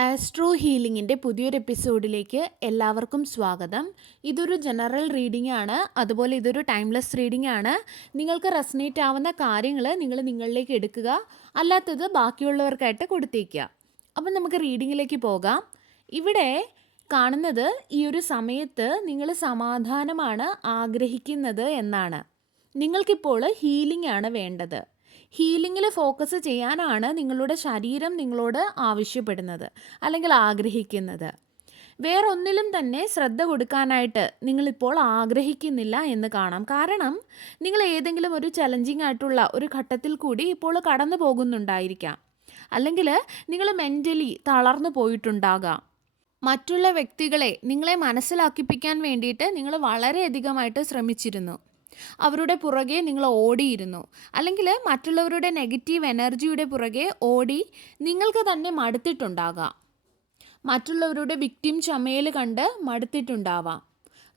Astro ഹീലിംഗിൻ്റെ പുതിയൊരു എപ്പിസോഡിലേക്ക് എല്ലാവർക്കും സ്വാഗതം. ഇതൊരു ജനറൽ റീഡിംഗ് ആണ്, അതുപോലെ ഇതൊരു ടൈംലെസ് റീഡിംഗ് ആണ്. നിങ്ങൾക്ക് റെസനേറ്റ് ആവുന്ന കാര്യങ്ങൾ നിങ്ങൾ നിങ്ങളിലേക്ക് എടുക്കുക, അല്ലാത്തത് ബാക്കിയുള്ളവർക്കായിട്ട് കൊടുത്തേക്കുക. അപ്പം നമുക്ക് റീഡിങ്ങിലേക്ക് പോകാം. ഇവിടെ കാണുന്നത് ഈ ഒരു സമയത്ത് നിങ്ങൾ സമാധാനമാണ് ആഗ്രഹിക്കുന്നത് എന്നാണ്. നിങ്ങൾക്കിപ്പോൾ ഹീലിംഗ് ആണ് വേണ്ടത്. ഹീലിങ്ങിൽ ഫോക്കസ് ചെയ്യാനാണ് നിങ്ങളുടെ ശരീരം നിങ്ങളോട് ആവശ്യപ്പെടുന്നത് അല്ലെങ്കിൽ ആഗ്രഹിക്കുന്നത്. വേറൊന്നിലും തന്നെ ശ്രദ്ധ കൊടുക്കാനായിട്ട് നിങ്ങളിപ്പോൾ ആഗ്രഹിക്കുന്നില്ല എന്ന് കാണാം. കാരണം നിങ്ങൾ ഏതെങ്കിലും ഒരു ചലഞ്ചിങ് ആയിട്ടുള്ള ഒരു ഘട്ടത്തിൽ കൂടി ഇപ്പോൾ കടന്നു പോകുന്നുണ്ടായിരിക്കാം. അല്ലെങ്കിൽ നിങ്ങൾ മെൻ്റലി തളർന്നു പോയിട്ടുണ്ടാകാം. മറ്റുള്ള വ്യക്തികളെ നിങ്ങളെ മനസ്സിലാക്കിപ്പിക്കാൻ വേണ്ടിയിട്ട് നിങ്ങൾ വളരെയധികമായിട്ട് ശ്രമിച്ചിരുന്നു. അവരുടെ പുറകെ നിങ്ങൾ ഓടിയിരുന്നു, അല്ലെങ്കിൽ മറ്റുള്ളവരുടെ നെഗറ്റീവ് എനർജിയുടെ പുറകെ ഓടി നിങ്ങൾക്ക് തന്നെ മടുത്തിട്ടുണ്ടാകാം. മറ്റുള്ളവരുടെ വിക്ടിം ചമയൽ കണ്ട് മടുത്തിട്ടുണ്ടാവാം.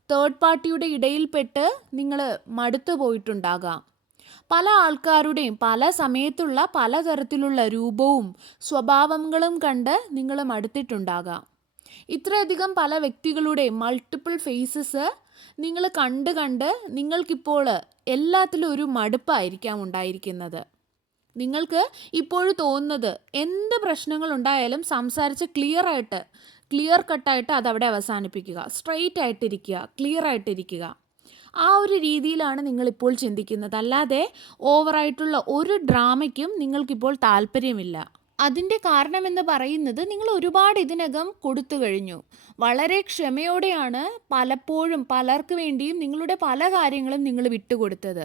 തേർഡ് പാർട്ടിയുടെ ഇടയിൽപ്പെട്ട് നിങ്ങൾ മടുത്തു പോയിട്ടുണ്ടാകാം. പല ആൾക്കാരുടെയും പല സമയത്തുള്ള പലതരത്തിലുള്ള രൂപവും സ്വഭാവങ്ങളും കണ്ട് നിങ്ങൾ മടുത്തിട്ടുണ്ടാകാം. ഇത്രയധികം പല വ്യക്തികളുടെ മൾട്ടിപ്പിൾ ഫേസസ് നിങ്ങൾ കണ്ട് നിങ്ങൾക്കിപ്പോൾ എല്ലാത്തിലും ഒരു മടുപ്പായിരിക്കാം ഉണ്ടായിരിക്കുന്നത്. നിങ്ങൾക്ക് ഇപ്പോഴും തോന്നുന്നത് എന്ത് പ്രശ്നങ്ങളുണ്ടായാലും സംസാരിച്ച് ക്ലിയർ കട്ടായിട്ട് അതവിടെ അവസാനിപ്പിക്കുക, സ്ട്രെയിറ്റ് ആയിട്ടിരിക്കുക, ക്ലിയർ ആയിട്ടിരിക്കുക. ആ ഒരു രീതിയിലാണ് നിങ്ങളിപ്പോൾ ചിന്തിക്കുന്നത്. അല്ലാതെ ഓവറായിട്ടുള്ള ഒരു ഡ്രാമയ്ക്കും നിങ്ങൾക്കിപ്പോൾ താല്പര്യമില്ല. അതിൻ്റെ കാരണമെന്ന് പറയുന്നത് നിങ്ങൾ ഒരുപാട് ഇതിനകം കൊടുത്തു കഴിഞ്ഞു. വളരെ ക്ഷമയോടെയാണ് പലപ്പോഴും പലർക്ക് വേണ്ടിയും നിങ്ങളുടെ പല കാര്യങ്ങളും നിങ്ങൾ വിട്ടുകൊടുത്തത്.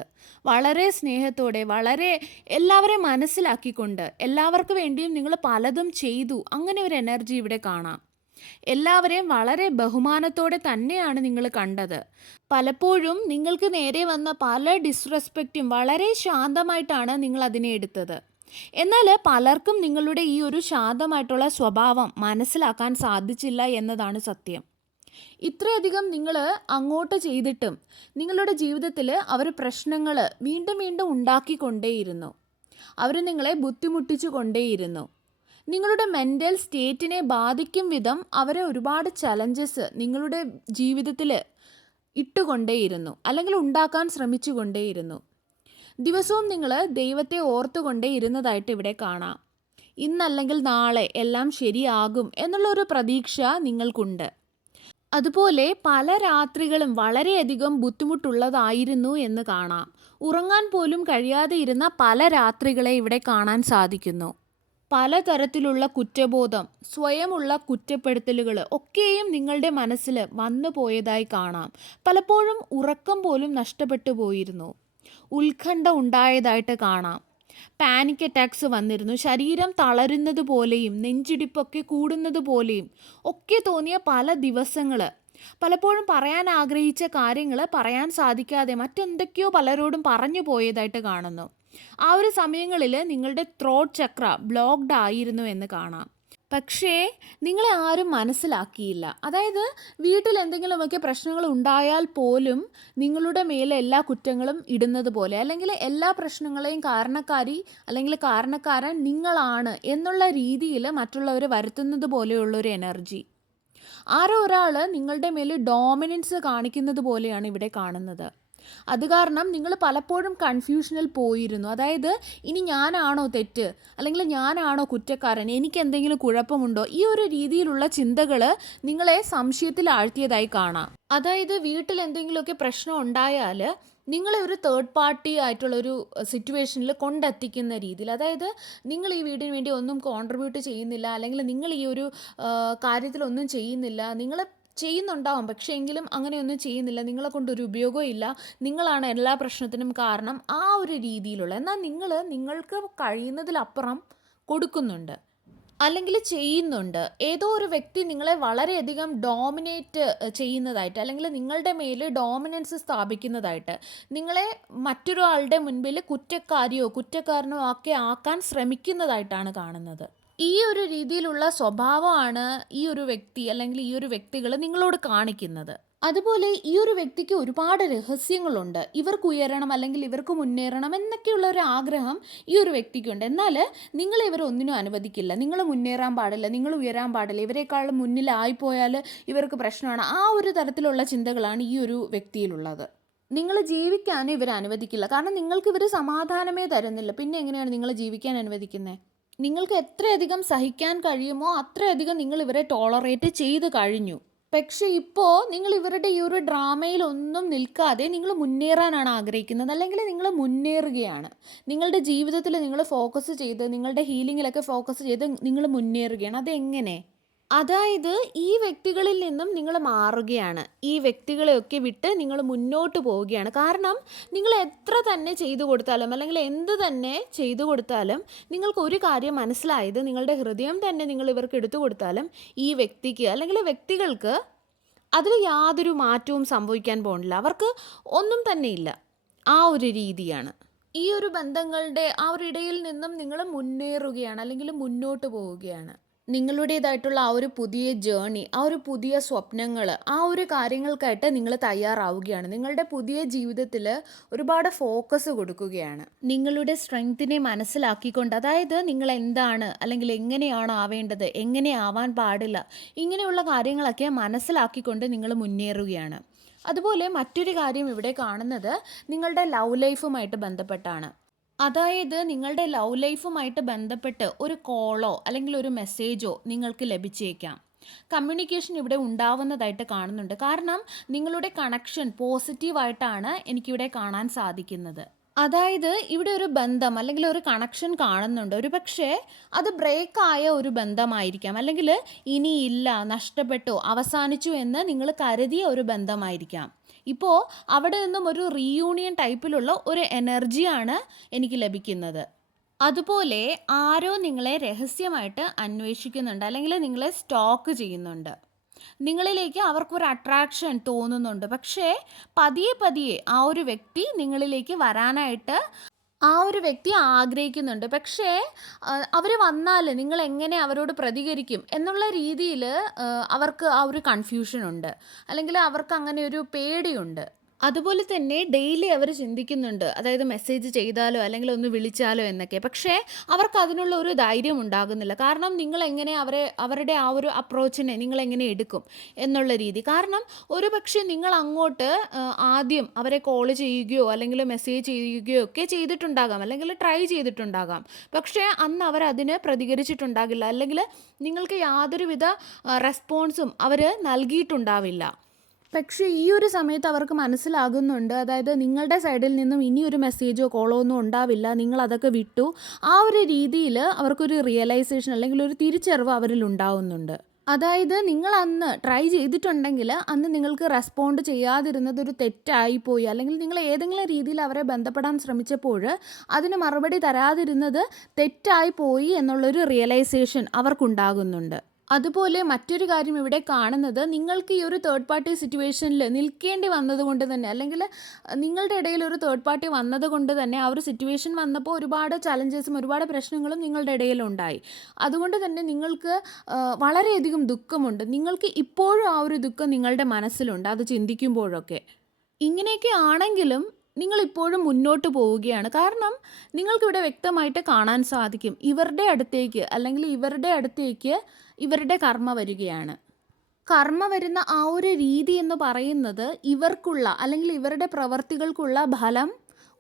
വളരെ സ്നേഹത്തോടെ, വളരെ എല്ലാവരെയും മനസ്സിലാക്കിക്കൊണ്ട് എല്ലാവർക്കും വേണ്ടിയും നിങ്ങൾ പലതും ചെയ്തു. അങ്ങനെ ഒരു എനർജി ഇവിടെ കാണാം. എല്ലാവരെയും വളരെ ബഹുമാനത്തോടെ തന്നെയാണ് നിങ്ങൾ കണ്ടത്. പലപ്പോഴും നിങ്ങൾക്ക് നേരെ വന്ന പല ഡിസ്റെസ്പെക്റ്റും വളരെ ശാന്തമായിട്ടാണ് നിങ്ങൾ അതിനെ എടുത്തത്. എന്നാൽ പലർക്കും നിങ്ങളുടെ ഈ ഒരു ശാന്തമായിട്ടുള്ള സ്വഭാവം മനസ്സിലാക്കാൻ സാധിച്ചില്ല എന്നതാണ് സത്യം. ഇത്രയധികം നിങ്ങൾ അങ്ങോട്ട് ചെയ്തിട്ടും നിങ്ങളുടെ ജീവിതത്തിൽ അവർ പ്രശ്നങ്ങൾ വീണ്ടും വീണ്ടും ഉണ്ടാക്കിക്കൊണ്ടേയിരുന്നു. അവർ നിങ്ങളെ ബുദ്ധിമുട്ടിച്ചു കൊണ്ടേയിരുന്നു. നിങ്ങളുടെ മെൻ്റൽ സ്റ്റേറ്റിനെ ബാധിക്കും വിധം അവരെ ഒരുപാട് ചലഞ്ചസ് നിങ്ങളുടെ ജീവിതത്തിൽ ഇട്ടുകൊണ്ടേയിരുന്നു, അല്ലെങ്കിൽ ഉണ്ടാക്കാൻ ശ്രമിച്ചു കൊണ്ടേയിരുന്നു. ദിവസവും നിങ്ങൾ ദൈവത്തെ ഓർത്തുകൊണ്ടേ ഇരുന്നതായിട്ട് ഇവിടെ കാണാം. ഇന്നല്ലെങ്കിൽ നാളെ എല്ലാം ശരിയാകും എന്നുള്ളൊരു പ്രതീക്ഷ നിങ്ങൾക്കുണ്ട്. അതുപോലെ പല രാത്രികളും വളരെയധികം ബുദ്ധിമുട്ടുള്ളതായിരുന്നു എന്ന് കാണാം. ഉറങ്ങാൻ പോലും കഴിയാതെ ഇരുന്ന പല രാത്രികളെ ഇവിടെ കാണാൻ സാധിക്കുന്നു. പലതരത്തിലുള്ള കുറ്റബോധം, സ്വയമുള്ള കുറ്റപ്പെടുത്തലുകൾ ഒക്കെയും നിങ്ങളുടെ മനസ്സിൽ വന്നു പോയതായി കാണാം. പലപ്പോഴും ഉറക്കം പോലും നഷ്ടപ്പെട്ടു പോയിരുന്നു. ഉത്കണ്ഠ ഉണ്ടായതായിട്ട് കാണാം. പാനിക് അറ്റാക്സ് വന്നിരുന്നു. ശരീരം തളരുന്നത് പോലെയും നെഞ്ചിടിപ്പൊക്കെ കൂടുന്നത് പോലെയും ഒക്കെ തോന്നിയ പല ദിവസങ്ങൾ, പലപ്പോഴും പറയാൻ ആഗ്രഹിച്ച കാര്യങ്ങൾ പറയാൻ സാധിക്കാതെ മറ്റെന്തൊക്കെയോ പലരോടും പറഞ്ഞു പോയതായിട്ട് കാണുന്നു. ആ ഒരു സമയങ്ങളിൽ നിങ്ങളുടെ ത്രോട്ട് ചക്ര ബ്ലോക്ക്ഡ് ആയിരുന്നു എന്ന് കാണാം. പക്ഷേ നിങ്ങളെ ആരും മനസ്സിലാക്കിയില്ല. അതായത് വീട്ടിൽ എന്തെങ്കിലുമൊക്കെ പ്രശ്നങ്ങൾ ഉണ്ടായാൽ പോലും നിങ്ങളുടെ മേലെ എല്ലാ കുറ്റങ്ങളും ഇടുന്നത് പോലെ, അല്ലെങ്കിൽ എല്ലാ പ്രശ്നങ്ങളെയും കാരണക്കാരി അല്ലെങ്കിൽ കാരണക്കാരൻ നിങ്ങളാണ് എന്നുള്ള രീതിയിൽ മറ്റുള്ളവർ വരുത്തുന്നത് പോലെയുള്ളൊരു എനർജി. ആരോ ഒരാൾ നിങ്ങളുടെ മേൽ ഡോമിനൻസ് കാണിക്കുന്നത് പോലെയാണ് ഇവിടെ കാണുന്നത്. അത് കാരണം നിങ്ങൾ പലപ്പോഴും കൺഫ്യൂഷനിൽ പോയിരുന്നു. അതായത് ഇനി ഞാനാണോ തെറ്റ്, അല്ലെങ്കിൽ ഞാനാണോ കുറ്റക്കാരൻ, എനിക്ക് എന്തെങ്കിലും കുഴപ്പമുണ്ടോ, ഈ ഒരു രീതിയിലുള്ള ചിന്തകൾ നിങ്ങളെ സംശയത്തിൽ ആഴ്ത്തിയതായി കാണാം. അതായത് വീട്ടിൽ എന്തെങ്കിലുമൊക്കെ പ്രശ്നം ഉണ്ടായാൽ നിങ്ങളെ ഒരു തേർഡ് പാർട്ടി ആയിട്ടുള്ളൊരു സിറ്റുവേഷനിൽ കൊണ്ടെത്തിക്കുന്ന രീതിയിൽ, അതായത് നിങ്ങൾ ഈ വീടിന് വേണ്ടി ഒന്നും കോൺട്രിബ്യൂട്ട് ചെയ്യുന്നില്ല, അല്ലെങ്കിൽ നിങ്ങൾ ഈ ഒരു കാര്യത്തിലൊന്നും ചെയ്യുന്നില്ല, നിങ്ങൾ ചെയ്യുന്നുണ്ടാവും പക്ഷേ എങ്കിലും അങ്ങനെയൊന്നും ചെയ്യുന്നില്ല, നിങ്ങളെ കൊണ്ടൊരു ഉപയോഗവും ഇല്ല, നിങ്ങളാണ് എല്ലാ പ്രശ്നത്തിനും കാരണം, ആ ഒരു രീതിയിലുള്ള. എന്നാൽ നിങ്ങൾക്ക് കഴിയുന്നതിലപ്പുറം കൊടുക്കുന്നുണ്ട്, അല്ലെങ്കിൽ ചെയ്യുന്നുണ്ട്. ഏതോ ഒരു വ്യക്തി നിങ്ങളെ വളരെയധികം ഡോമിനേറ്റ് ചെയ്യുന്നതായിട്ട്, അല്ലെങ്കിൽ നിങ്ങളുടെ മേൽ ഡോമിനൻസ് സ്ഥാപിക്കുന്നതായിട്ട്, നിങ്ങളെ മറ്റൊരാളുടെ മുൻപിൽ കുറ്റക്കാരനോ ഒക്കെ ആക്കാൻ ശ്രമിക്കുന്നതായിട്ടാണ് കാണുന്നത്. ഈ ഒരു രീതിയിലുള്ള സ്വഭാവമാണ് ഈ ഒരു വ്യക്തി അല്ലെങ്കിൽ ഈ ഒരു വ്യക്തികൾ നിങ്ങളോട് കാണിക്കുന്നത്. അതുപോലെ ഈ ഒരു വ്യക്തിക്ക് ഒരുപാട് രഹസ്യങ്ങളുണ്ട്. ഇവർക്ക് ഉയരണം അല്ലെങ്കിൽ ഇവർക്ക് മുന്നേറണം എന്നൊക്കെയുള്ള ഒരു ആഗ്രഹം ഈ ഒരു വ്യക്തിക്കുണ്ട്. എന്നാൽ നിങ്ങളെ ഇവർ ഒന്നിനും അനുവദിക്കില്ല. നിങ്ങൾ മുന്നേറാൻ പാടില്ല, നിങ്ങൾ ഉയരാൻ പാടില്ല, ഇവരെക്കാൾ മുന്നിലായിപ്പോയാൽ ഇവർക്ക് പ്രശ്നമാണ്. ആ ഒരു തരത്തിലുള്ള ചിന്തകളാണ് ഈ ഒരു വ്യക്തിയിലുള്ളത്. നിങ്ങൾ ജീവിക്കാൻ ഇവർ അനുവദിക്കില്ല. കാരണം നിങ്ങൾക്ക് ഇവർ സമാധാനമേ തരുന്നില്ല. പിന്നെ എങ്ങനെയാണ് നിങ്ങൾ ജീവിക്കാൻ അനുവദിക്കുന്നത്? നിങ്ങൾക്ക് എത്രയധികം സഹിക്കാൻ കഴിയുമോ അത്രയധികം നിങ്ങൾ ഇവരെ ടോളറേറ്റ് ചെയ്ത് കഴിഞ്ഞു. പക്ഷേ ഇപ്പോൾ നിങ്ങൾ ഇവരുടെ ഈ ഒരു ഡ്രാമയിലൊന്നും നിൽക്കാതെ നിങ്ങൾ മുന്നേറാനാണ് ആഗ്രഹിക്കുന്നത്, അല്ലെങ്കിൽ നിങ്ങൾ മുന്നേറുകയാണ്. നിങ്ങളുടെ ജീവിതത്തിൽ നിങ്ങൾ ഫോക്കസ് ചെയ്ത് നിങ്ങളുടെ ഹീലിങ്ങിലൊക്കെ ഫോക്കസ് ചെയ്ത് നിങ്ങൾ മുന്നേറുകയാണ്. അതെങ്ങനെ? അതായത് ഈ വ്യക്തികളിൽ നിന്നും നിങ്ങൾ മാറുകയാണ്. ഈ വ്യക്തികളെയൊക്കെ വിട്ട് നിങ്ങൾ മുന്നോട്ട് പോവുകയാണ്. കാരണം നിങ്ങൾ എത്ര തന്നെ ചെയ്തു കൊടുത്താലും അല്ലെങ്കിൽ എന്ത് തന്നെ ചെയ്തു കൊടുത്താലും നിങ്ങൾക്ക് ഒരു കാര്യം മനസ്സിലായത്, നിങ്ങളുടെ ഹൃദയം തന്നെ നിങ്ങൾ ഇവർക്ക് എടുത്തു കൊടുത്താലും ഈ വ്യക്തിക്ക് അല്ലെങ്കിൽ വ്യക്തികൾക്ക് അതിൽ യാതൊരു മാറ്റവും സംഭവിക്കാൻ പോകുന്നില്ല. അവർക്ക് ഒന്നും തന്നെ ഇല്ല. ആ ഒരു രീതിയാണ്. ഈ ഒരു ബന്ധങ്ങളുടെ ആ ഒരു ഇടയിൽ നിന്നും നിങ്ങൾ മുന്നേറുകയാണ് അല്ലെങ്കിൽ മുന്നോട്ട് പോവുകയാണ്. നിങ്ങളുടേതായിട്ടുള്ള ആ ഒരു പുതിയ ജേർണി, ആ ഒരു പുതിയ സ്വപ്നങ്ങൾ, ആ ഒരു കാര്യങ്ങൾക്കായിട്ട് നിങ്ങൾ തയ്യാറാവുകയാണ്. നിങ്ങളുടെ പുതിയ ജീവിതത്തിൽ ഒരുപാട് ഫോക്കസ് കൊടുക്കുകയാണ്. നിങ്ങളുടെ സ്ട്രെങ്ത്തിനെ മനസ്സിലാക്കിക്കൊണ്ട്, അതായത് നിങ്ങൾ എന്താണ് അല്ലെങ്കിൽ എങ്ങനെയാണ് ആവേണ്ടത്, എങ്ങനെ ആവാൻ പാടില്ല, ഇങ്ങനെയുള്ള കാര്യങ്ങളൊക്കെ മനസ്സിലാക്കിക്കൊണ്ട് നിങ്ങൾ മുന്നേറുകയാണ്. അതുപോലെ മറ്റൊരു കാര്യം ഇവിടെ കാണുന്നത് നിങ്ങളുടെ ലവ് ലൈഫുമായിട്ട് ബന്ധപ്പെട്ടാണ്. അതായത് നിങ്ങളുടെ ലവ് ലൈഫുമായിട്ട് ബന്ധപ്പെട്ട് ഒരു കോളോ അല്ലെങ്കിൽ ഒരു മെസ്സേജോ നിങ്ങൾക്ക് ലഭിച്ചേക്കാം. കമ്മ്യൂണിക്കേഷൻ ഇവിടെ ഉണ്ടാവുന്നതായിട്ട് കാണുന്നുണ്ട്. കാരണം നിങ്ങളുടെ കണക്ഷൻ പോസിറ്റീവായിട്ടാണ് എനിക്കിവിടെ കാണാൻ സാധിക്കുന്നത്. അതായത് ഇവിടെ ഒരു ബന്ധം അല്ലെങ്കിൽ ഒരു കണക്ഷൻ കാണുന്നുണ്ട്. ഒരു പക്ഷേ അത് ബ്രേക്കായ ഒരു ബന്ധമായിരിക്കാം, അല്ലെങ്കിൽ ഇനിയില്ല, നഷ്ടപ്പെട്ടു, അവസാനിച്ചു എന്ന് നിങ്ങൾ കരുതിയ ഒരു ബന്ധമായിരിക്കാം. ഇപ്പോൾ അവിടെ നിന്നും ഒരു റീയൂണിയൻ ടൈപ്പിലുള്ള ഒരു എനർജിയാണ് എനിക്ക് ലഭിക്കുന്നത്. അതുപോലെ ആരോ നിങ്ങളെ രഹസ്യമായിട്ട് അന്വേഷിക്കുന്നുണ്ട് അല്ലെങ്കിൽ നിങ്ങളെ സ്റ്റോക്ക് ചെയ്യുന്നുണ്ട്. നിങ്ങളിലേക്ക് അവർക്കൊരു അട്രാക്ഷൻ തോന്നുന്നുണ്ട്. പക്ഷേ പതിയെ പതിയെ ആ ഒരു വ്യക്തി നിങ്ങളിലേക്ക് വരാനായിട്ട് ആ ഒരു വ്യക്തി ആഗ്രഹിക്കുന്നുണ്ട്. പക്ഷേ അവർ വന്നാൽ നിങ്ങൾ എങ്ങനെ അവരോട് പ്രതികരിക്കും എന്നുള്ള രീതിയിൽ അവർക്ക് ആ ഒരു കൺഫ്യൂഷൻ ഉണ്ട്, അല്ലെങ്കിൽ അവർക്ക് അങ്ങനെ ഒരു പേടിയുണ്ട്. അതുപോലെ തന്നെ ഡെയിലി അവർ ചിന്തിക്കുന്നുണ്ട്, അതായത് മെസ്സേജ് ചെയ്താലോ അല്ലെങ്കിൽ ഒന്ന് വിളിച്ചാലോ എന്നൊക്കെ. പക്ഷേ അവർക്ക് അതിനുള്ള ഒരു ധൈര്യം ഉണ്ടാകുന്നില്ല. കാരണം നിങ്ങൾ എങ്ങനെ അവരുടെ ആ ഒരു അപ്രോച്ചിനെ നിങ്ങൾ എങ്ങനെ എടുക്കും എന്നുള്ള രീതി. കാരണം ഒരു പക്ഷേ നിങ്ങൾ അങ്ങോട്ട് ആദ്യം അവരെ കോൾ ചെയ്യുകയോ അല്ലെങ്കിൽ മെസ്സേജ് ചെയ്യുകയോ ഒക്കെ ചെയ്തിട്ടുണ്ടാകാം, അല്ലെങ്കിൽ ട്രൈ ചെയ്തിട്ടുണ്ടാകാം. പക്ഷേ അന്ന് അവരതിന് പ്രതികരിച്ചിട്ടുണ്ടാകില്ല, അല്ലെങ്കിൽ നിങ്ങൾക്ക് യാതൊരുവിധ റെസ്പോൺസും അവർ നൽകിയിട്ടുണ്ടാവില്ല. പക്ഷേ ഈ ഒരു സമയത്ത് അവർക്ക് മനസ്സിലാകുന്നുണ്ട്, അതായത് നിങ്ങളുടെ സൈഡിൽ നിന്നും ഇനിയൊരു മെസ്സേജോ കോളോ ഒന്നും ഉണ്ടാവില്ല, നിങ്ങളതൊക്കെ വിട്ടു. ആ ഒരു രീതിയിൽ അവർക്കൊരു റിയലൈസേഷൻ അല്ലെങ്കിൽ ഒരു തിരിച്ചറിവ് അവരിൽ ഉണ്ടാവുന്നുണ്ട്. അതായത് നിങ്ങൾ അന്ന് ട്രൈ ചെയ്തിട്ടുണ്ടെങ്കിൽ അന്ന് നിങ്ങൾക്ക് റെസ്പോണ്ട് ചെയ്യാതിരുന്നത് ഒരു തെറ്റായിപ്പോയി, അല്ലെങ്കിൽ നിങ്ങൾ ഏതെങ്കിലും രീതിയിൽ അവരെ ബന്ധപ്പെടാൻ ശ്രമിച്ചപ്പോൾ അതിന് മറുപടി തരാതിരുന്നത് തെറ്റായിപ്പോയി എന്നുള്ളൊരു റിയലൈസേഷൻ അവർക്കുണ്ടാകുന്നുണ്ട്. അതുപോലെ മറ്റൊരു കാര്യം ഇവിടെ കാണുന്നത്, നിങ്ങൾക്ക് ഈ ഒരു തേർഡ് പാർട്ടി സിറ്റുവേഷനിൽ നിൽക്കേണ്ടി വന്നതുകൊണ്ട് തന്നെ, അല്ലെങ്കിൽ നിങ്ങളുടെ ഇടയിൽ ഒരു തേർഡ് പാർട്ടി വന്നതുകൊണ്ട് തന്നെ ആ ഒരു സിറ്റുവേഷൻ വന്നപ്പോൾ ഒരുപാട് ചലഞ്ചസും ഒരുപാട് പ്രശ്നങ്ങളും നിങ്ങളുടെ ഇടയിലുണ്ടായി. അതുകൊണ്ട് തന്നെ നിങ്ങൾക്ക് വളരെയധികം ദുഃഖമുണ്ട്. നിങ്ങൾക്ക് ഇപ്പോഴും ആ ഒരു ദുഃഖം നിങ്ങളുടെ മനസ്സിലുണ്ട്, അത് ചിന്തിക്കുമ്പോഴൊക്കെ. ഇങ്ങനെയൊക്കെ ആണെങ്കിലും നിങ്ങളിപ്പോഴും മുന്നോട്ട് പോവുകയാണ്. കാരണം നിങ്ങൾക്കിവിടെ വ്യക്തമായിട്ട് കാണാൻ സാധിക്കും, ഇവരുടെ അടുത്തേക്ക് അല്ലെങ്കിൽ ഇവരുടെ കർമ്മ വരികയാണ്. കർമ്മ വരുന്ന ആ ഒരു രീതി എന്ന് പറയുന്നത് ഇവർക്കുള്ള അല്ലെങ്കിൽ ഇവരുടെ പ്രവർത്തികൾക്കുള്ള ഫലം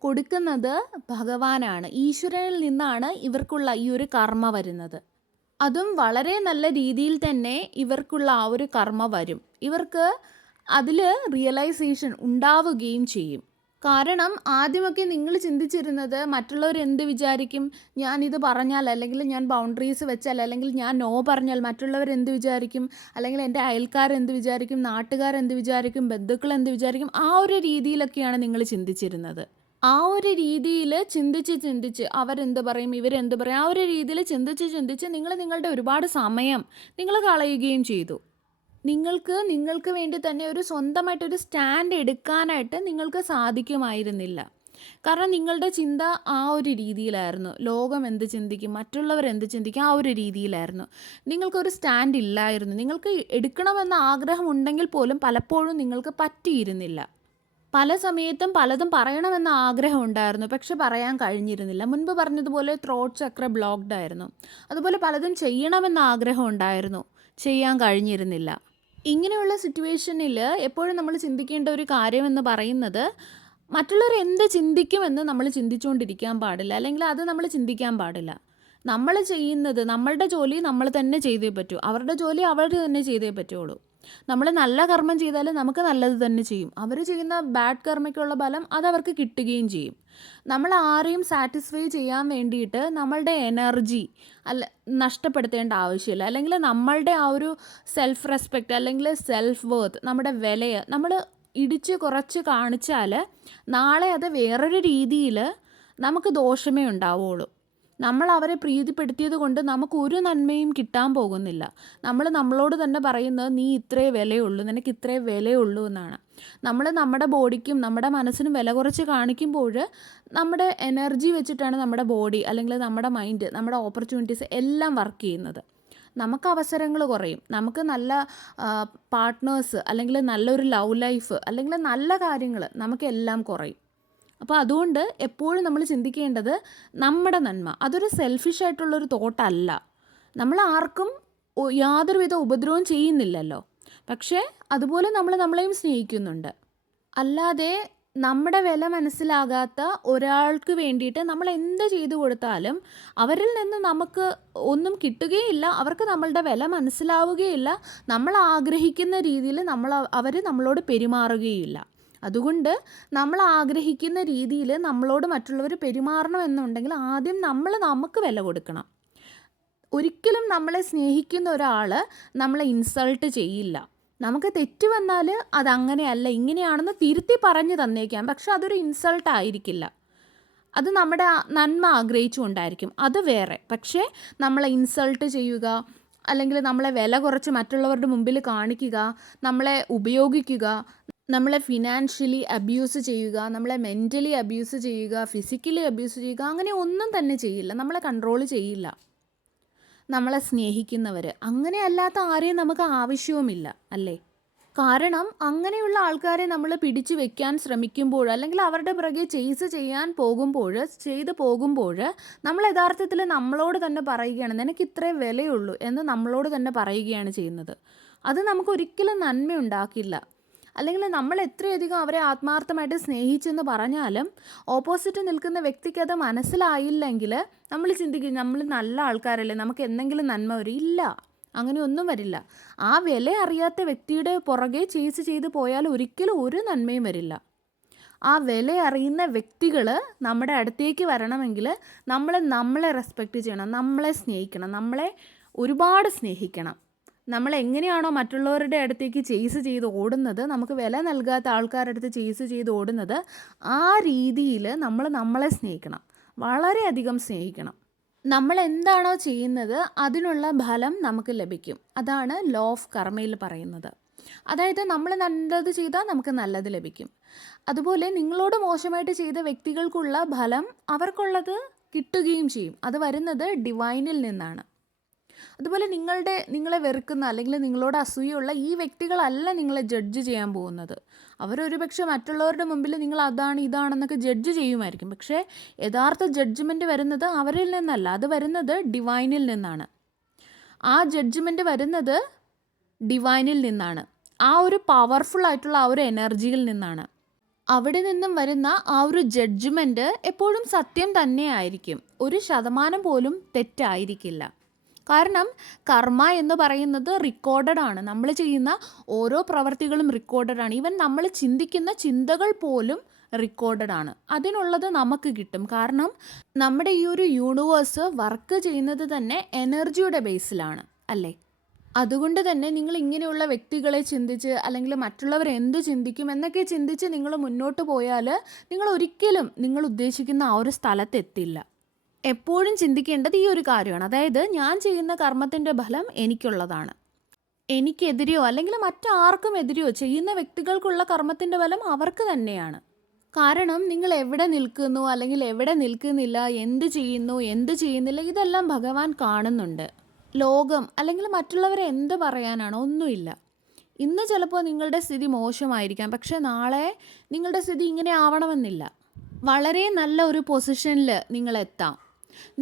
കൊടുക്കുന്നത് ഭഗവാനാണ്. ഈശ്വരനിൽ നിന്നാണ് ഇവർക്കുള്ള ഈ ഒരു കർമ്മ വരുന്നത്. അതും വളരെ നല്ല രീതിയിൽ തന്നെ ഇവർക്കുള്ള ആ ഒരു കർമ്മ വരും. ഇവർക്ക് അതിൽ റിയലൈസേഷൻ ഉണ്ടാവുകയും ചെയ്യും. കാരണം ആദ്യമൊക്കെ നിങ്ങൾ ചിന്തിച്ചിരുന്നത് മറ്റുള്ളവർ എന്ത് വിചാരിക്കും, ഞാനിത് പറഞ്ഞാൽ അല്ലെങ്കിൽ ഞാൻ ബൗണ്ടറീസ് വെച്ചാൽ അല്ലെങ്കിൽ ഞാൻ നോ പറഞ്ഞാൽ മറ്റുള്ളവർ എന്ത് വിചാരിക്കും, അല്ലെങ്കിൽ എൻ്റെ അയൽക്കാരെന്ത് വിചാരിക്കും, നാട്ടുകാരെന്ത് വിചാരിക്കും, ബന്ധുക്കൾ എന്ത് വിചാരിക്കും, ആ ഒരു രീതിയിലൊക്കെയാണ് നിങ്ങൾ ചിന്തിച്ചിരുന്നത്. ആ ഒരു രീതിയിൽ ചിന്തിച്ച് അവരെന്ത് പറയും ഇവരെന്ത് പറയും, ആ ഒരു രീതിയിൽ ചിന്തിച്ച് നിങ്ങൾ നിങ്ങളുടെ ഒരുപാട് സമയം നിങ്ങൾ കളയുകയും ചെയ്തു. നിങ്ങൾക്ക് വേണ്ടി തന്നെ ഒരു സ്വന്തമായിട്ടൊരു സ്റ്റാൻഡ് എടുക്കാനായിട്ട് നിങ്ങൾക്ക് സാധിക്കുമായിരുന്നില്ല. കാരണം നിങ്ങളുടെ ചിന്ത ആ ഒരു രീതിയിലായിരുന്നു. ലോകം എന്ത് ചിന്തിക്കും, മറ്റുള്ളവർ എന്ത് ചിന്തിക്കും, ആ ഒരു രീതിയിലായിരുന്നു. നിങ്ങൾക്കൊരു സ്റ്റാൻഡ് ഇല്ലായിരുന്നു. നിങ്ങൾക്ക് എടുക്കണമെന്ന ആഗ്രഹമുണ്ടെങ്കിൽ പോലും പലപ്പോഴും നിങ്ങൾക്ക് പറ്റിയിരുന്നില്ല. പല സമയത്തും പലതും പറയണമെന്ന ആഗ്രഹം ഉണ്ടായിരുന്നു, പക്ഷെ പറയാൻ കഴിഞ്ഞിരുന്നില്ല. മുൻപ് പറഞ്ഞതുപോലെ ത്രോട്ട് ചക്ര ബ്ലോക്ക്ഡ് ആയിരുന്നു. അതുപോലെ പലതും ചെയ്യണമെന്ന ആഗ്രഹം ഉണ്ടായിരുന്നു, ചെയ്യാൻ കഴിഞ്ഞിരുന്നില്ല. ഇങ്ങനെയുള്ള സിറ്റുവേഷനിൽ എപ്പോഴും നമ്മൾ ചിന്തിക്കേണ്ട ഒരു കാര്യമെന്ന് പറയുന്നത്, മറ്റുള്ളവർ എന്ത് ചിന്തിക്കുമെന്ന് നമ്മൾ ചിന്തിച്ചുകൊണ്ടിരിക്കാൻ പാടില്ല, അല്ലെങ്കിൽ അത് നമ്മൾ ചിന്തിക്കാൻ പാടില്ല. നമ്മൾ ചെയ്യുന്നത്, നമ്മളുടെ ജോലി നമ്മൾ തന്നെ ചെയ്തേ പറ്റൂ, അവരുടെ ജോലി അവർ തന്നെ ചെയ്തേ പറ്റുള്ളൂ. നമ്മൾ നല്ല കർമ്മം ചെയ്താൽ നമുക്ക് നല്ലത് തന്നെ ചെയ്യും. അവർ ചെയ്യുന്ന ബാഡ് കർമ്മയ്ക്കുള്ള ഫലം അതവർക്ക് കിട്ടുകയും ചെയ്യും. നമ്മൾ ആരെയും സാറ്റിസ്ഫൈ ചെയ്യാൻ വേണ്ടിയിട്ട് നമ്മളുടെ എനർജി നഷ്ടപ്പെടുത്തേണ്ട ആവശ്യമില്ല. അല്ലെങ്കിൽ നമ്മളുടെ ആ ഒരു സെൽഫ് റെസ്പെക്റ്റ് അല്ലെങ്കിൽ സെൽഫ് വർത്ത്, നമ്മുടെ വിലയെ നമ്മൾ ഇടിച്ച് കുറച്ച് കാണിച്ചാൽ നാളെ അത് വേറൊരു രീതിയിൽ നമുക്ക് ദോഷമേ ഉണ്ടാവുള്ളൂ. നമ്മൾ അവരെ പ്രീതിപ്പെടുത്തിയത് കൊണ്ട് നമുക്കൊരു നന്മയും കിട്ടാൻ പോകുന്നില്ല. നമ്മൾ നമ്മളോട് തന്നെ പറയുന്നത് നീ ഇത്രേ വിലയുള്ളൂ, നിനക്ക് ഇത്രേ വിലയുള്ളൂ എന്നാണ്. നമ്മൾ നമ്മുടെ ബോഡിക്കും നമ്മുടെ മനസ്സിനും വില കുറച്ച് കാണിക്കുമ്പോൾ നമ്മുടെ എനർജി വെച്ചിട്ടാണ് നമ്മുടെ ബോഡി അല്ലെങ്കിൽ നമ്മുടെ മൈൻഡ്, നമ്മുടെ ഓപ്പർച്യൂണിറ്റീസ് എല്ലാം വർക്ക് ചെയ്യുന്നത്. നമുക്ക് അവസരങ്ങൾ കുറയും, നമുക്ക് നല്ല പാർട്ട്നേഴ്സ് അല്ലെങ്കിൽ നല്ലൊരു ലവ് ലൈഫ് അല്ലെങ്കിൽ നല്ല കാര്യങ്ങൾ നമുക്കെല്ലാം കുറയും. അപ്പോൾ അതുകൊണ്ട് എപ്പോഴും നമ്മൾ ചിന്തിക്കേണ്ടത് നമ്മുടെ നന്മ. അതൊരു സെൽഫിഷ് ആയിട്ടുള്ളൊരു തോട്ടല്ല. നമ്മൾ ആർക്കും യാതൊരുവിധ ഉപദ്രവവും ചെയ്യുന്നില്ലല്ലോ, പക്ഷേ അതുപോലെ നമ്മൾ നമ്മളെയും സ്നേഹിക്കുന്നുണ്ട്. അല്ലാതെ നമ്മുടെ വില മനസ്സിലാകാത്ത ഒരാൾക്ക് വേണ്ടിയിട്ട് നമ്മൾ എന്ത് ചെയ്തു കൊടുത്താലും അവരിൽ നിന്ന് നമുക്ക് ഒന്നും കിട്ടുകയില്ല, അവർക്ക് നമ്മളുടെ വില മനസ്സിലാവുകയില്ല, നമ്മൾ ആഗ്രഹിക്കുന്ന രീതിയിൽ അവർ നമ്മളോട് പെരുമാറുകയില്ല. അതുകൊണ്ട് നമ്മൾ ആഗ്രഹിക്കുന്ന രീതിയിൽ നമ്മളോട് മറ്റുള്ളവർ പെരുമാറണം എന്നുണ്ടെങ്കിൽ ആദ്യം നമുക്ക് വില കൊടുക്കണം. ഒരിക്കലും നമ്മളെ സ്നേഹിക്കുന്ന ഒരാൾ നമ്മളെ ഇൻസൾട്ട് ചെയ്യില്ല. നമുക്ക് തെറ്റ് വന്നാൽ അതങ്ങനെയല്ല ഇങ്ങനെയാണെന്ന് തിരുത്തി പറഞ്ഞു തന്നേക്കാം, പക്ഷെ അതൊരു ഇൻസൾട്ട് ആയിരിക്കില്ല. അത് നമ്മുടെ നന്മ ആഗ്രഹിച്ചുകൊണ്ടായിരിക്കും, അത് വേറെ. പക്ഷേ നമ്മളെ ഇൻസൾട്ട് ചെയ്യുക അല്ലെങ്കിൽ നമ്മളെ വില കുറച്ച് മറ്റുള്ളവരുടെ മുമ്പിൽ കാണിക്കുക, നമ്മളെ ഉപയോഗിക്കുക, നമ്മളെ ഫിനാൻഷ്യലി അബ്യൂസ് ചെയ്യുക, നമ്മളെ മെൻ്റലി അബ്യൂസ് ചെയ്യുക, ഫിസിക്കലി അബ്യൂസ് ചെയ്യുക, അങ്ങനെ ഒന്നും തന്നെ ചെയ്യില്ല. നമ്മളെ കൺട്രോൾ ചെയ്യില്ല നമ്മളെ സ്നേഹിക്കുന്നവർ. അങ്ങനെയല്ലാത്ത ആരെയും നമുക്ക് ആവശ്യവുമില്ല, അല്ലേ? കാരണം അങ്ങനെയുള്ള ആൾക്കാരെ നമ്മൾ പിടിച്ചു വെക്കാൻ ശ്രമിക്കുമ്പോൾ അല്ലെങ്കിൽ അവരുടെ പുറകെ ചെയ്ത് പോകുമ്പോൾ നമ്മൾ യഥാർത്ഥത്തിൽ നമ്മളോട് തന്നെ പറയുകയാണ് നിനക്ക് ഇത്രേ വിലയുള്ളൂ എന്ന് നമ്മളോട് തന്നെ പറയുകയാണ് ചെയ്യുന്നത്. അത് നമുക്കൊരിക്കലും നന്മ ഉണ്ടാക്കില്ല. അല്ലെങ്കിൽ നമ്മൾ എത്രയധികം അവരെ ആത്മാർത്ഥമായിട്ട് സ്നേഹിച്ചെന്ന് പറഞ്ഞാലും ഓപ്പോസിറ്റ് നിൽക്കുന്ന വ്യക്തിക്ക് അത് മനസ്സിലായില്ലെങ്കിൽ നമ്മൾ ചിന്തിക്കും നമ്മൾ നല്ല ആൾക്കാരല്ലേ, നമുക്ക് എന്തെങ്കിലും നന്മ വരും. ഇല്ല, അങ്ങനെയൊന്നും വരില്ല. ആ വില അറിയാത്ത വ്യക്തിയുടെ പുറകെ ചെയ്ത് പോയാൽ ഒരിക്കലും ഒരു നന്മയും വരില്ല. ആ വില അറിയുന്ന വ്യക്തികൾ നമ്മുടെ അടുത്തേക്ക് വരണമെങ്കിൽ നമ്മളെ റെസ്പെക്റ്റ് ചെയ്യണം, നമ്മളെ സ്നേഹിക്കണം, നമ്മളെ ഒരുപാട് സ്നേഹിക്കണം. നമ്മൾ എങ്ങനെയാണോ മറ്റുള്ളവരുടെ അടുത്തേക്ക് ചെയ്ത് ഓടുന്നത്, നമുക്ക് വില നൽകാത്ത ആൾക്കാരുടെ അടുത്ത് ചെയ്ത് ഓടുന്നത്, ആ രീതിയിൽ നമ്മളെ സ്നേഹിക്കണം, വളരെയധികം സ്നേഹിക്കണം. നമ്മൾ എന്താണോ ചെയ്യുന്നത് അതിനുള്ള ഫലം നമുക്ക് ലഭിക്കും. അതാണ് ലോ ഓഫ് കർമ്മയിൽ പറയുന്നത്. അതായത് നമ്മൾ നല്ലത് ചെയ്താൽ നമുക്ക് നല്ലത് ലഭിക്കും. അതുപോലെ നിങ്ങളോട് മോശമായിട്ട് ചെയ്ത വ്യക്തികൾക്കുള്ള ഫലം അവർക്കുള്ളത് കിട്ടുകയും ചെയ്യും. അത് വരുന്നത് ഡിവൈനിൽ നിന്നാണ്. അതുപോലെ നിങ്ങളെ വെറുക്കുന്ന അല്ലെങ്കിൽ നിങ്ങളോട് അസൂയുള്ള ഈ വ്യക്തികളല്ല നിങ്ങളെ ജഡ്ജ് ചെയ്യാൻ പോകുന്നത്. അവരൊരു പക്ഷേ മറ്റുള്ളവരുടെ മുമ്പിൽ നിങ്ങൾ അതാണ് ഇതാണെന്നൊക്കെ ജഡ്ജ് ചെയ്യുമായിരിക്കും, പക്ഷേ യഥാർത്ഥ ജഡ്ജ്മെൻറ്റ് വരുന്നത് അവരിൽ നിന്നല്ല, അത് വരുന്നത് ഡിവൈനിൽ നിന്നാണ്. ആ ജഡ്ജ്മെൻറ്റ് വരുന്നത് ഡിവൈനിൽ നിന്നാണ്, ആ ഒരു പവർഫുൾ ആയിട്ടുള്ള ആ ഒരു എനർജിയിൽ നിന്നാണ്. അവിടെ നിന്നും വരുന്ന ആ ഒരു ജഡ്ജ്മെൻറ്റ് എപ്പോഴും സത്യം തന്നെയായിരിക്കും, 1% പോലും തെറ്റായിരിക്കില്ല. കാരണം കർമ്മ എന്ന് പറയുന്നത് റിക്കോർഡഡ് ആണ്. നമ്മൾ ചെയ്യുന്ന ഓരോ പ്രവർത്തികളും റിക്കോർഡഡ് ആണ്. ഈവൻ നമ്മൾ ചിന്തിക്കുന്ന ചിന്തകൾ പോലും റിക്കോർഡഡ് ആണ്. അതിനുള്ളത് നമുക്ക് കിട്ടും. കാരണം നമ്മുടെ ഈ ഒരു യൂണിവേഴ്സ് വർക്ക് ചെയ്യുന്നത് തന്നെ എനർജിയുടെ ബേസിലാണ്, അല്ലേ? അതുകൊണ്ട് തന്നെ നിങ്ങൾ ഇങ്ങനെയുള്ള വ്യക്തികളെ ചിന്തിച്ച് അല്ലെങ്കിൽ മറ്റുള്ളവർ എന്ത് ചിന്തിക്കും എന്നൊക്കെ ചിന്തിച്ച് നിങ്ങൾ മുന്നോട്ട് പോയാൽ നിങ്ങൾ ഒരിക്കലും നിങ്ങൾ ഉദ്ദേശിക്കുന്ന ആ ഒരു സ്ഥലത്തെത്തില്ല. എപ്പോഴും ചിന്തിക്കേണ്ടത് ഈ ഒരു കാര്യമാണ്. അതായത് ഞാൻ ചെയ്യുന്ന കർമ്മത്തിൻ്റെ ഫലം എനിക്കുള്ളതാണ്. എനിക്കെതിരെയോ അല്ലെങ്കിൽ മറ്റാർക്കും എതിരെയോ ചെയ്യുന്ന വ്യക്തികൾക്കുള്ള കർമ്മത്തിൻ്റെ ഫലം അവർക്ക് തന്നെയാണ്. കാരണം നിങ്ങൾ എവിടെ നിൽക്കുന്നു അല്ലെങ്കിൽ എവിടെ നിൽക്കുന്നില്ല, എന്ത് ചെയ്യുന്നു, എന്ത് ചെയ്യുന്നില്ല, ഇതെല്ലാം ഭഗവാൻ കാണുന്നുണ്ട്. ലോകം അല്ലെങ്കിൽ മറ്റുള്ളവരെ എന്ത് പറയാനാണ്? ഒന്നുമില്ല. ഇന്ന് ചിലപ്പോൾ നിങ്ങളുടെ സ്ഥിതി മോശമായിരിക്കാം, പക്ഷെ നാളെ നിങ്ങളുടെ സ്ഥിതി ഇങ്ങനെ ആവണമെന്നില്ല. വളരെ നല്ല ഒരു പൊസിഷനിൽ നിങ്ങളെത്താം.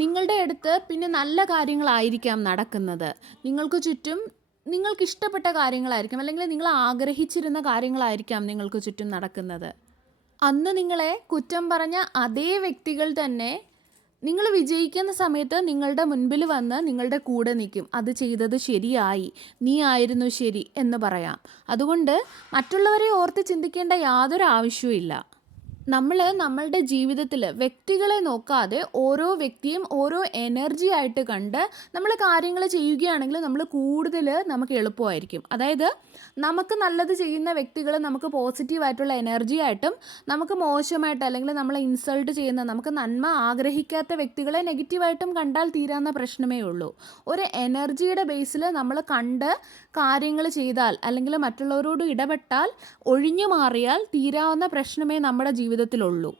നിങ്ങളുടെ അടുത്ത് പിന്നെ നല്ല കാര്യങ്ങളായിരിക്കാം നടക്കുന്നത്. നിങ്ങൾക്ക് ചുറ്റും നിങ്ങൾക്കിഷ്ടപ്പെട്ട കാര്യങ്ങളായിരിക്കും, അല്ലെങ്കിൽ നിങ്ങൾ ആഗ്രഹിച്ചിരുന്ന കാര്യങ്ങളായിരിക്കാം നിങ്ങൾക്ക് ചുറ്റും നടക്കുന്നത്. അന്ന് നിങ്ങളെ കുറ്റം പറഞ്ഞ അതേ വ്യക്തികൾ തന്നെ നിങ്ങൾ വിജയിക്കുന്ന സമയത്ത് നിങ്ങളുടെ മുൻപിൽ വന്ന് നിങ്ങളുടെ കൂടെ നിൽക്കും. അത് ചെയ്തത് ശരിയായി, നീ ആയിരുന്നു ശരി എന്ന് പറയാം. അതുകൊണ്ട് മറ്റുള്ളവരെ ഓർത്ത് ചിന്തിക്കേണ്ട യാതൊരു ആവശ്യവും ഇല്ല. നമ്മൾ നമ്മളുടെ ജീവിതത്തിൽ വ്യക്തികളെ നോക്കാതെ ഓരോ വ്യക്തിയും ഓരോ എനർജി ആയിട്ട് കണ്ട് നമ്മൾ കാര്യങ്ങൾ ചെയ്യുകയാണെങ്കിൽ നമുക്ക് എളുപ്പമായിരിക്കും. അതായത് നമുക്ക് നല്ലത് ചെയ്യുന്ന വ്യക്തികൾ നമുക്ക് പോസിറ്റീവായിട്ടുള്ള എനർജി ആയിട്ടും, നമുക്ക് മോശമായിട്ട് അല്ലെങ്കിൽ നമ്മളെ ഇൻസൾട്ട് ചെയ്യുന്ന, നമുക്ക് നന്മ ആഗ്രഹിക്കാത്ത വ്യക്തികളെ നെഗറ്റീവായിട്ടും കണ്ടാൽ തീരാവുന്ന പ്രശ്നമേ ഉള്ളൂ. ഒരു എനർജിയുടെ ബേസിൽ നമ്മൾ കണ്ട് കാര്യങ്ങൾ ചെയ്താൽ അല്ലെങ്കിൽ മറ്റുള്ളവരോട് ഇടപെട്ടാൽ, ഒഴിഞ്ഞു മാറിയാൽ തീരാവുന്ന പ്രശ്നമേ നമ്മുടെ ജീവിതത്തിലുള്ളൂ.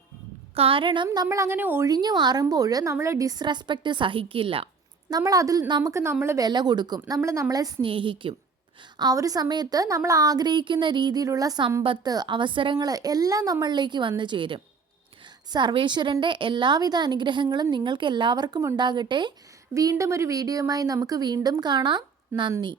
കാരണം നമ്മൾ അങ്ങനെ ഒഴിഞ്ഞു മാറുമ്പോൾ നമ്മൾ ഡിസ്റെസ്പെക്റ്റ് സഹിക്കില്ല. നമ്മൾ വില കൊടുക്കും, നമ്മൾ നമ്മളെ സ്നേഹിക്കും. ആ ഒരു സമയത്ത് നമ്മൾ ആഗ്രഹിക്കുന്ന രീതിയിലുള്ള സമ്പത്ത്, അവസരങ്ങൾ എല്ലാം നമ്മളിലേക്ക് വന്നു ചേരും. സർവേശ്വരൻ്റെ എല്ലാവിധ അനുഗ്രഹങ്ങളും നിങ്ങൾക്ക് എല്ലാവർക്കും ഉണ്ടാകട്ടെ. വീണ്ടും ഒരു വീഡിയോയുമായി നമുക്ക് വീണ്ടും കാണാം. നന്ദി.